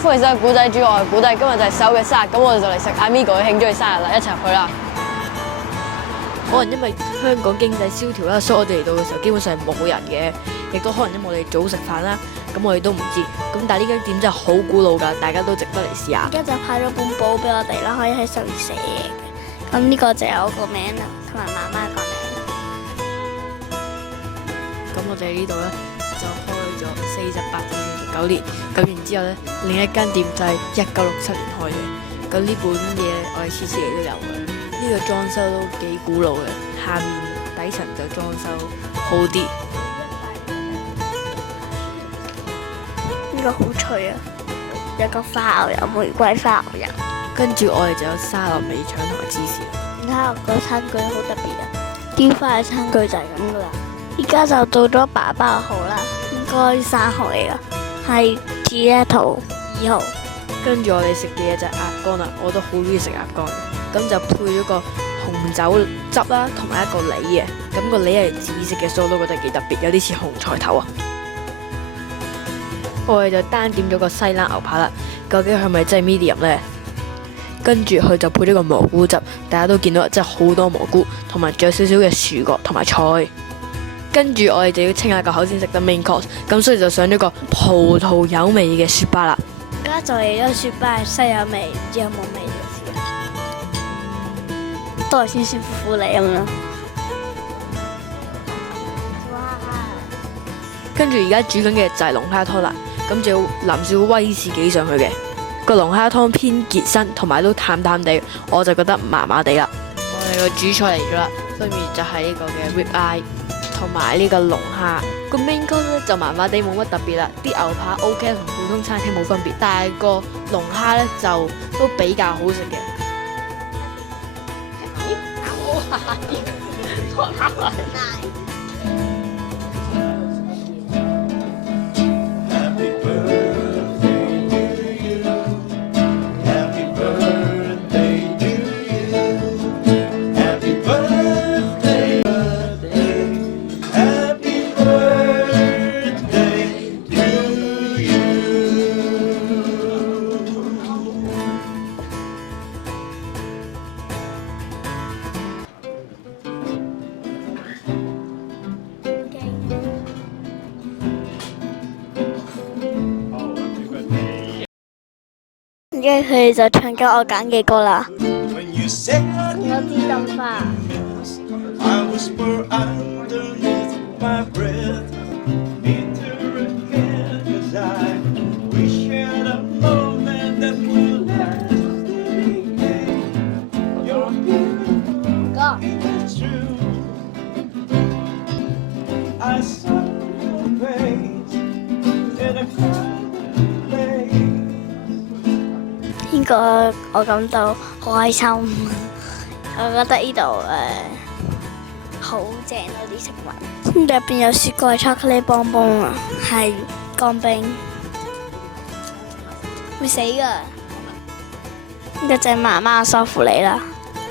歡迎收睇古仔主，我係古仔，今日就係細佬嘅生日，咁我哋就嚟食 Amigo 去慶祝佢生日啦，一齊去啦！可能因為香港經濟蕭條啦，所以我哋嚟到嘅時候基本上係冇人嘅，亦都可能因為我哋早食飯啦，咁我哋都唔知。咁但係呢間店真係好古老㗎，大家都值得嚟試下。而家就派咗本簿俾我哋啦，可以喺上面寫嘢嘅。咁呢個就有我個名啦，同埋媽媽個名。咁我哋呢度咧就開咗48至49年，咁然之後咧另一間店就係1967年開嘅。咁呢本嘢我哋次次嚟都有嘅。呢個裝修都幾古老嘅，下面底層就裝修好啲。呢個好脆啊！有個花牛油，玫瑰花牛油。跟住我哋就有沙律味腸同埋芝士。你睇下個餐具好特別啊！雕花嘅餐具就係咁噶啦。而家就到咗爸爸號啦，應該3號嚟噶，係G1圖2號。跟住我哋食嘅嘢就係鴨肝啦，我都好中意食鴨肝嘅。咁就配咗個紅酒汁啦，同埋一個梨嘅。咁個梨係紫色嘅，所以我都覺得幾特別，有啲似紅菜頭啊。我哋就單點咗個西冷牛扒啦，究竟係咪真係 medium 呢？跟住佢就配咗個蘑菇汁，大家都見到真係好多蘑菇，同埋仲有少少嘅薯角同埋菜。跟住我哋就要清下個口先食得 main course，咁所以就上咗個葡萄柚味嘅雪巴啦。而家就嚟咗雪巴係西柚味，唔知有冇味嘅事啊？都係舒舒服服嚟咁樣。哇！跟住而家煮緊嘅就係龍蝦湯啦，咁就要淋少威士忌上去嘅。個龍蝦湯偏結身，同埋都淡淡地，我就覺得麻麻地啦。我哋個主菜嚟咗啦，對面就係呢個嘅 rib eye 同埋呢個龍蝦。個 main course 咧就麻麻地冇乜特別啦，啲牛扒 OK 同普通餐廳冇分別，但係個龍蝦咧就都比較好食嘅。而家佢哋就唱緊我揀嘅歌啦。When you said 有啲燈花。I whisper underneath my breath, meet her again, 'cause I wish had a moment that will last every day. You're beautiful, 歌。 it's true. I saw your face in a crowded place. 呢個我感到好開心，我覺得呢度好正嗰啲食物，入邊有雪糕係巧克力邦邦啊，係乾冰，會死㗎。呢個就係媽媽嘅梳芙梨啦。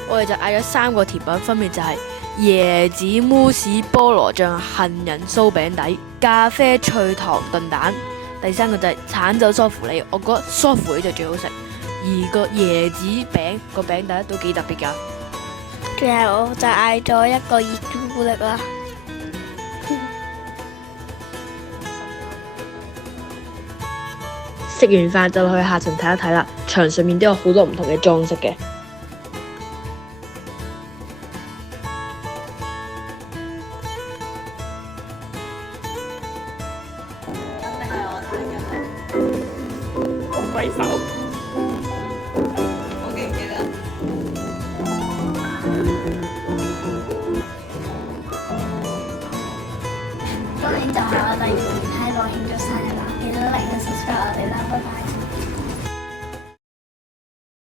我哋就嗌咗3個甜品，分別就係椰子慕斯菠蘿醬杏仁酥餅底、咖啡脆糖燉蛋，第3個就係橙酒梳芙梨。我覺得梳芙梨就最好食，而個椰子餅個餅底都幾特別㗎。最後我就嗌咗一個熱朱古力啦。食完飯就去下層睇一睇啦，牆上面都有好多唔同嘅裝飾嘅。揮手。我記唔記得？今年就係我第2年喺度慶祝生日啦，記得嚟緊 subscribe 我哋啦，拜拜。